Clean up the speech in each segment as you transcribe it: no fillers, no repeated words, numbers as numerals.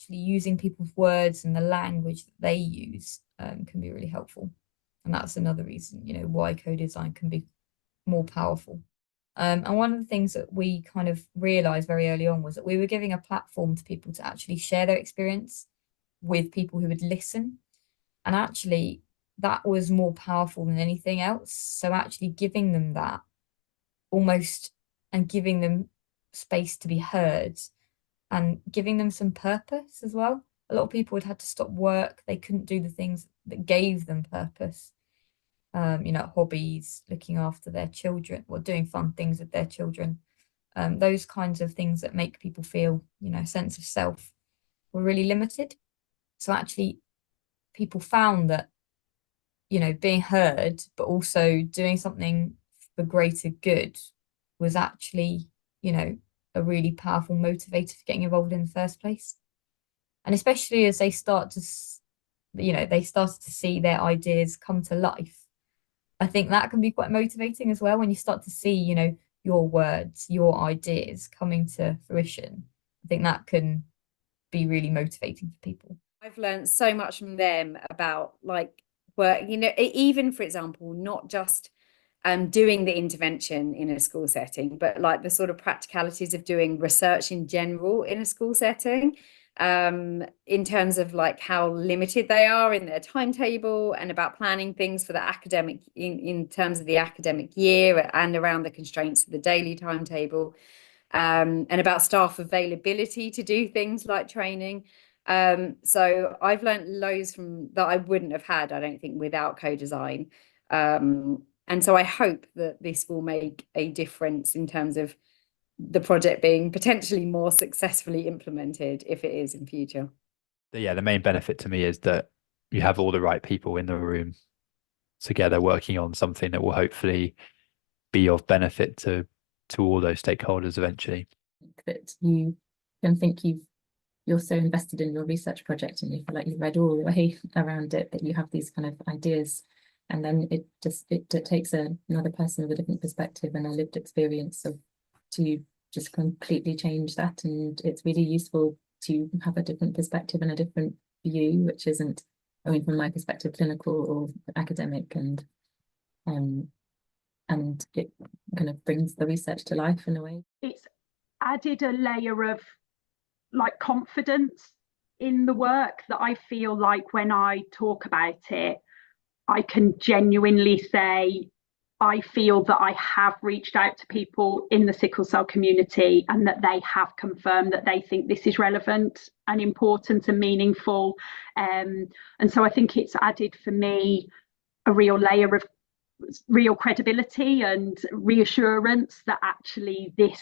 actually using people's words and the language that they use can be really helpful. And that's another reason, why co-design can be more powerful. And one of the things that we kind of realized very early on was that we were giving a platform to people to actually share their experience with people who would listen. And actually, that was more powerful than anything else. So actually giving them that almost, and giving them space to be heard and giving them some purpose as well. A lot of people had to stop work. They couldn't do the things that gave them purpose. Hobbies, looking after their children, or doing fun things with their children. Those kinds of things that make people feel, a sense of self were really limited. So actually, people found that, being heard, but also doing something for greater good was actually, a really powerful motivator for getting involved in the first place. And especially as they start to, they started to see their ideas come to life. I think that can be quite motivating as well when you start to see, your words, your ideas coming to fruition. I think that can be really motivating for people. I've learned so much from them about like work, even for example, not just doing the intervention in a school setting, but like the sort of practicalities of doing research in general in a school setting, in terms of like how limited they are in their timetable, and about planning things for the academic in terms of the academic year and around the constraints of the daily timetable, and about staff availability to do things like training. So I've learned loads from that I wouldn't have had, I don't think, without co-design. And so I hope that this will make a difference in terms of the project being potentially more successfully implemented if it is in future. Yeah, the main benefit to me is that you have all the right people in the room together working on something that will hopefully be of benefit to all those stakeholders eventually. That you can think you're so invested in your research project and you feel like you've read all the way around it, that you have these kind of ideas, and then it takes another person with a different perspective and a lived experience to just completely change that. And it's really useful to have a different perspective and a different view, which isn't, I mean, from my perspective, clinical or academic, and it kind of brings the research to life in a way. It's added a layer of like confidence in the work that I feel like when I talk about it, I can genuinely say I feel that I have reached out to people in the sickle cell community and that they have confirmed that they think this is relevant and important and meaningful. And so I think it's added for me a real layer of real credibility and reassurance that actually this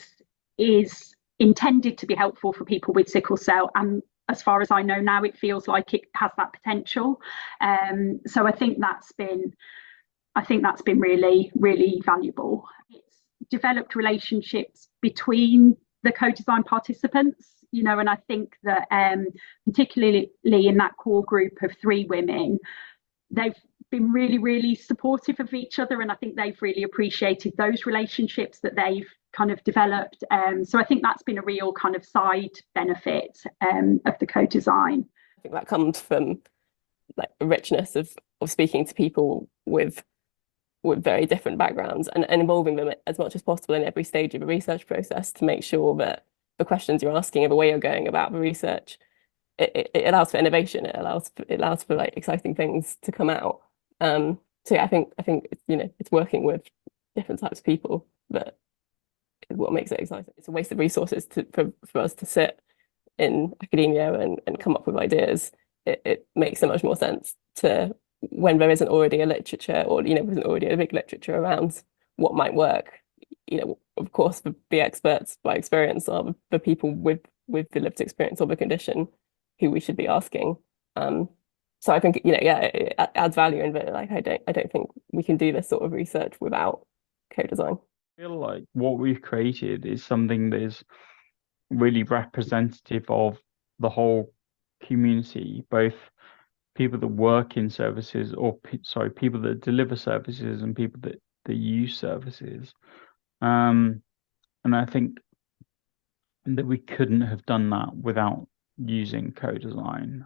is intended to be helpful for people with sickle cell, and as far as I know now, it feels like it has that potential. So I think that's been really, really valuable. It's developed relationships between the co-design participants, and I think that particularly in that core group of 3 women, they've been really, really supportive of each other, and I think they've really appreciated those relationships that they've kind of developed. So I think that's been a real kind of side benefit of the co-design. I think that comes from like the richness of speaking to people with very different backgrounds and involving them as much as possible in every stage of a research process to make sure that the questions you're asking and the way you're going about the research, it allows for innovation. It allows for like exciting things to come out. So yeah, I think it's working with different types of people that is what makes it exciting. It's a waste of resources for us to sit in academia and come up with ideas. It makes so much more sense to, when there isn't already a literature, or there isn't already a big literature around what might work. Of course, the experts by experience are the people with the lived experience of a condition who we should be asking. So I think it adds value in that. Like I don't think we can do this sort of research without co-design. I feel like what we've created is something that is really representative of the whole community, both people that work in services, or people that deliver services, and people that use services. And I think that we couldn't have done that without using co-design.